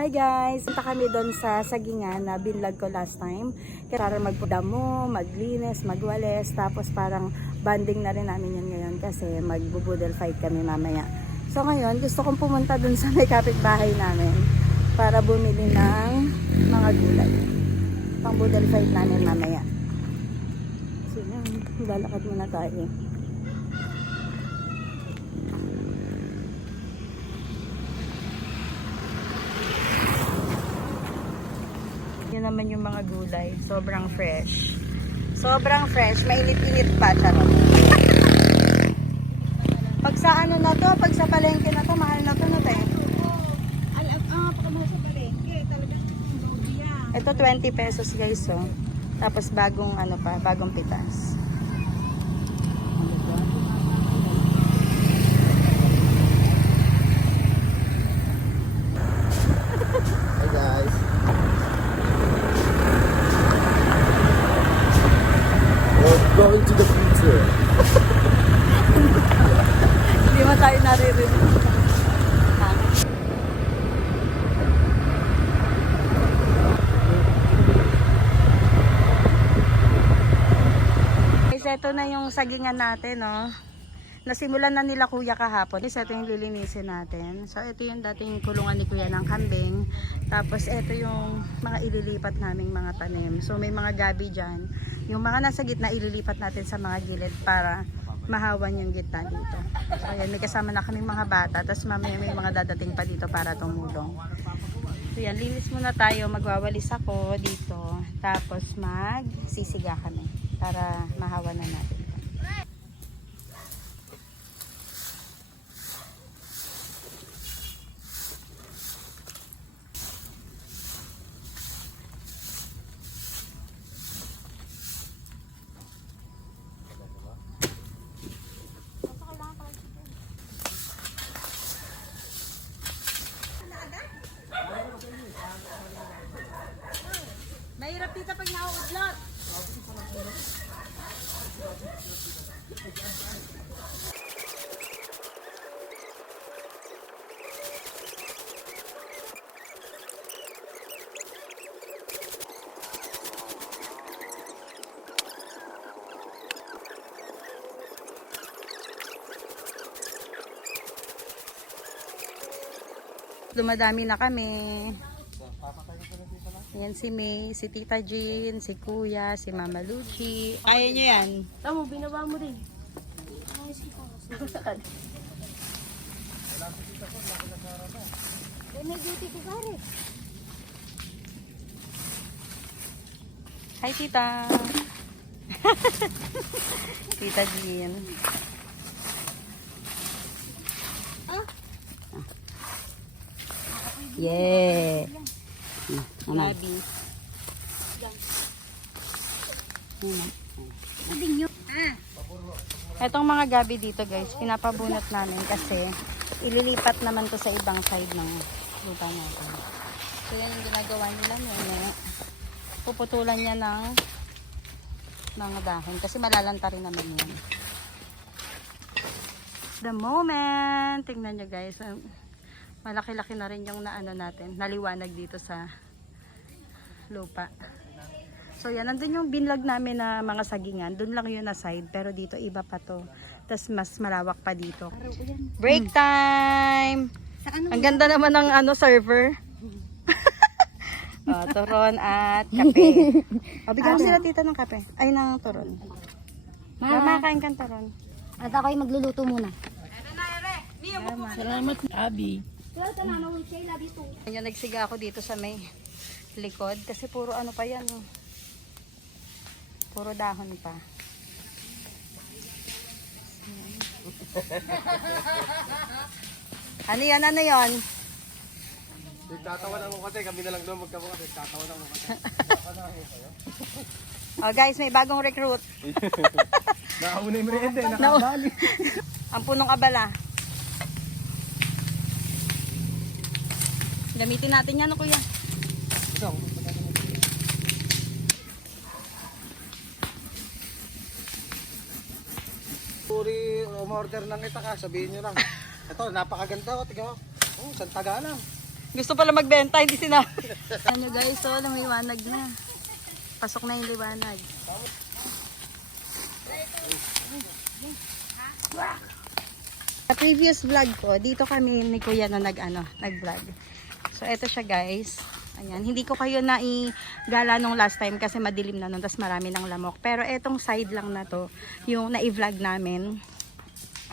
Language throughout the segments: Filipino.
Hi guys! Punta kami doon sa Sagingan na binlog ko last time. Para magdamo, maglinis, magwales. Tapos parang banding na rin namin yun ngayon kasi magbubudel fight kami mamaya. So ngayon gusto kong pumunta doon sa may kapitbahay namin para bumili ng mga gulay. Pang budel fight namin mamaya. So yun, lalakad muna tayo. Yun naman yung mga gulay. Sobrang fresh. Sobrang fresh. Mainit-init pa. Charot. Pag sa ano na to, pag sa palengke na to, mahal na to na tayo. Pagkamahal sa palengke, talagang lubiya. Ito 20 pesos guys. Oh. Tapos bagong ano pa, bagong pitas. Hi guys. We're going to the future. Hindi mo tayo naririnig. Guys, ito na yung sagingan natin, no? Nasimulan na nila kuya kahapon. Ito yung lilinisin natin. So, ito yung dating kulungan ni kuya ng kambing. Tapos, ito yung mga ililipat naming mga tanim. So, may mga gabi dyan. Yung mga nasa gitna, ililipat natin sa mga gilid para mahawan yung gitna dito. So, ayan, may kasama na kaming mga bata. Tapos, mamaya may mga dadating pa dito para tumulong. So, yan, linis muna tayo. Magwawalis ako dito. Tapos, magsisiga kami para mahawan na natin. Mahirap dito pag nauudlot. Dumadami na kami. Yan si May, si Tita Jean, si Kuya, si Mama Luchi. Kaya nyo yan. Tamo, binaba mo din. May duty ko gari. Hi Tita. Tita Jean. Yeah. Gabi. Etong mga gabi dito guys, pinapabunot namin kasi ililipat naman to sa ibang side ng lupa natin. So yan yung ginagawa nila ngayon. Puputulan niya ng mga dahon kasi malalanta rin naman yan. The moment, tingnan nyo guys, malaki-laki na rin yung naano natin, naliwanag dito sa lupa. So yan, nandun yung binlog namin na mga sagingan. Doon lang yun na side, pero dito iba pa to. Tapos mas malawak pa dito. Break time! Ang ganda naman ng ano, server. Turon at kape. Bigyan mo sila tita ng kape. Ay, ng turon. Makain kang turon. At ako'y magluluto muna. Salamat, Abi. Yung nagsiga ako dito sa may likod kasi puro ano pa yan. Puro dahon pa. Ano yan? Ano yan? Nagtatawanan ko kasi, kami na lang doon magkabukas. Nagtatawanan ko kasi. Oh guys, may bagong recruit. Nakauna yung merienda, nakabali. Ang punong abala. Gamitin natin yan, kuya. Ito. Puri, umorder ng itaka, sabihin nyo lang. Ito, napakaganda. O, tignan mo. Oh, Santaga lang. Gusto pala magbenta, hindi sinabi. Ano guys, so lumiwanag na. Pasok na yung liwanag. Sa previous vlog ko, dito kami ni Kuya na nag-vlog. So eto siya guys. Ayan, hindi ko kayo naigala nung last time kasi madilim na nun, tas marami ng lamok. Pero etong side lang na to, yung na-vlog namin.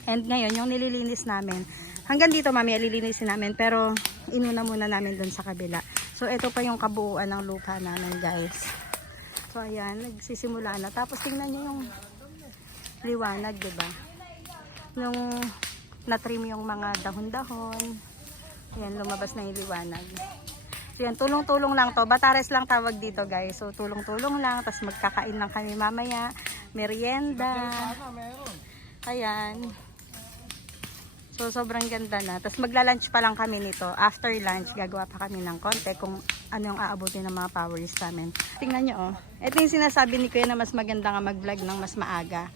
And ngayon, yung nililinis namin. Hanggang dito mami, lilinisin namin. Pero inuna muna namin dun sa kabila. So ito pa yung kabuuan ng lupa namin guys. So ayan, nagsisimula na. Tapos tingnan nyo yung liwanag, diba? Nung na-trim yung mga dahon-dahon. Ayan, lumabas na yung liwanag. So yan, tulong-tulong lang to. Batares lang tawag dito guys. So tulong-tulong lang. Tapos magkakain lang kami mamaya. Merienda. Ayan. So sobrang ganda na. Tapos magla-lunch pa lang kami nito. After lunch, gagawa pa kami ng konti kung ano yung aabutin ng mga powers namin. Tingnan nyo oh. Ito yung sinasabi ni Kuya na mas maganda nga mag-vlog ng mas maaga.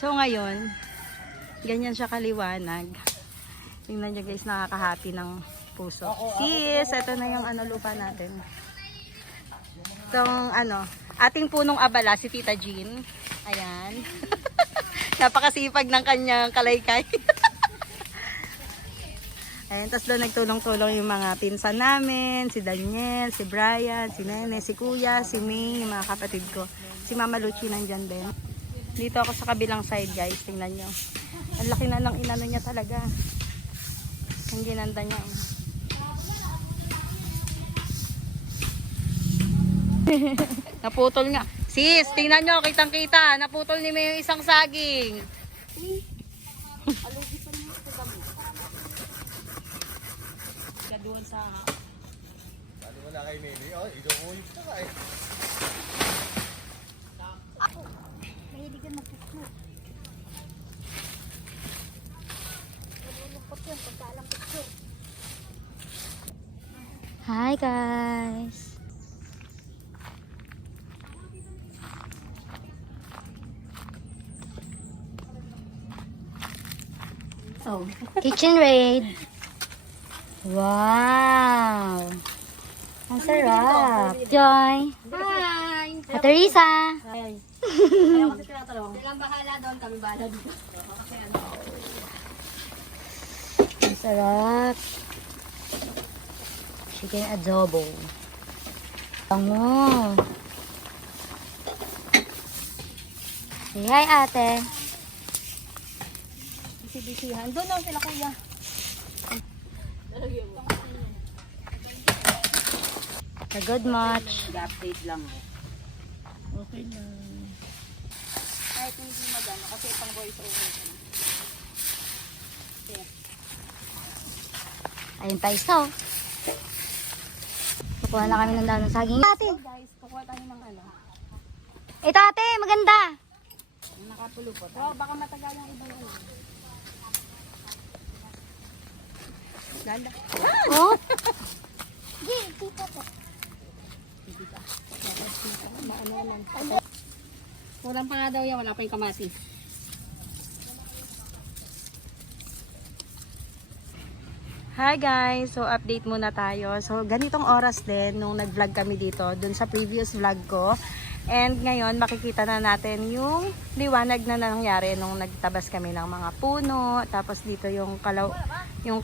So ngayon, ganyan siya kaliwanag. Tingnan nyo guys, nakaka-happy ng puso. Sis, ito na yung lupa natin. Itong ating punong abala, si Tita Jean. Ayan. Napakasipag ng kanyang kalaykay. Ayan, tapos doon nagtulong-tulong yung mga pinsan namin, si Daniel, si Brian, si Nene, si Kuya, si May, yung mga kapatid ko. Si Mama Luchi nandyan din. Dito ako sa kabilang side guys, tingnan nyo. Ang laki na ng inano niya talaga. Ang ginanda niya. Naputol nga. Sis, tingnan nyo, kitang-kita. Naputol ni May yung isang saging. Doon sa... Sabi mo na kay Meli, oh, idumulit ka ka eh. Mahilig ka magpuput. Nalulungkot yun pagka alam picture. Hi guys! Oh, kitchen raid. Wow! Ang sarap. Joy. Hi. Ate Risa. Hi! Ayaw kasi tinatanong. Silang bahala doon, kami bahala dito. Ang sarap! Chicken adobo. Bango! Say hi ate. Bisi-bisihan. Doon lang sila kuya. Good much. Update lang. Okay lang. Kahit hindi magano kasi pang voice over ka na. Ayun pa isa. Kukuha na kami ng daw ng saging. Ate. So guys, kukuha tayo ng Ito ate, maganda. nakapulupot. Oh, baka matagal ang iba yun. Ganda. Oh. Di, tita po. Maano naman. Kurang pa nga daw yan, wala pa yung kamatis. Hi guys! So update muna tayo. So ganitong oras din nung nag-vlog kami dito dun sa previous vlog ko. And ngayon makikita na natin yung liwanag na nangyari nung nagtabas kami ng mga puno. Tapos dito yung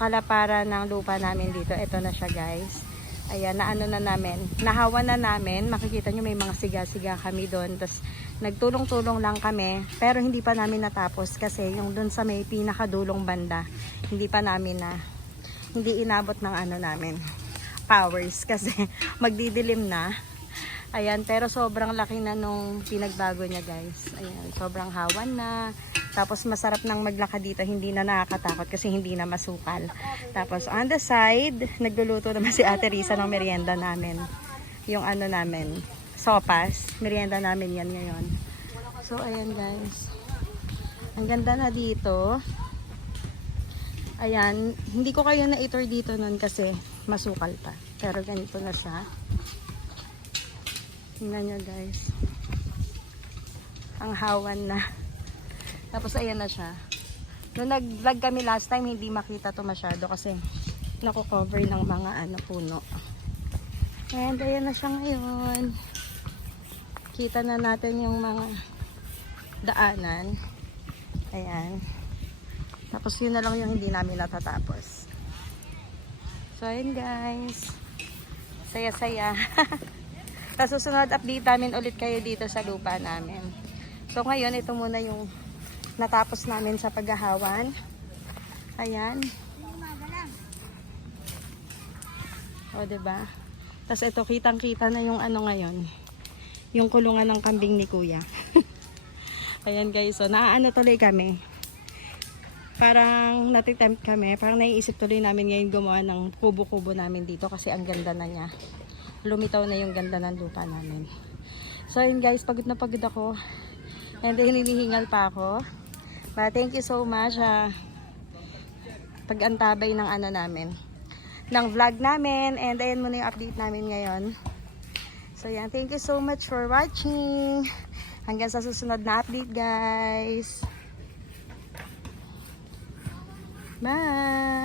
kalapara ng lupa namin dito. Ito na siya guys. Ayan, naano na namin. Nahawa na namin. Makikita nyo may mga siga-siga kami doon. Tapos nagtulong-tulong lang kami. Pero hindi pa namin natapos kasi yung doon sa may pinakadulong banda. Hindi pa namin hindi inabot ng namin powers kasi magdidilim na. Ayan, pero sobrang laki na nung pinagbago niya guys. Ayan, sobrang hawan na. Tapos masarap nang maglakad dito, hindi na nakakatakot kasi hindi na masukal. Tapos on the side, nagluluto naman si Ate Risa ng merienda namin. Yung namin, sopas. Merienda namin yan ngayon. So ayan guys. Ang ganda na dito. Ayan, hindi ko kayo na-tour dito nun kasi masukal pa. Pero ganito na siya. Tingnan nyo guys. Ang hawan na. Tapos ayan na siya. Nung nag-vlog kami last time, hindi makita to masyado kasi nako-cover ng mga puno. And ayan na siya ngayon. Kita na natin yung mga daanan. Ayan. Tapos yun na lang yung hindi namin natatapos. So ayun guys. Saya-saya. Sa susunod update namin ulit kayo dito sa lupa namin. So ngayon ito muna yung natapos namin sa paghahawan. Ayan. O diba? Tapos ito kitang-kita na yung ngayon. Yung kulungan ng kambing ni Kuya. Ayan guys. So naaano tuloy kami. Parang natitempt kami. Parang naiisip tuloy namin ngayon gumawa ng kubo-kubo namin dito kasi ang ganda na niya. Lumitaw na yung ganda ng lupa namin. So yun guys, pagod na pagod ako. And then hinihingal pa ako. But thank you so much pag-antabay ng namin. Ng vlog namin. And ayan muna yung update namin ngayon. So yan, thank you so much for watching. Hanggang sa susunod na update guys. Bye!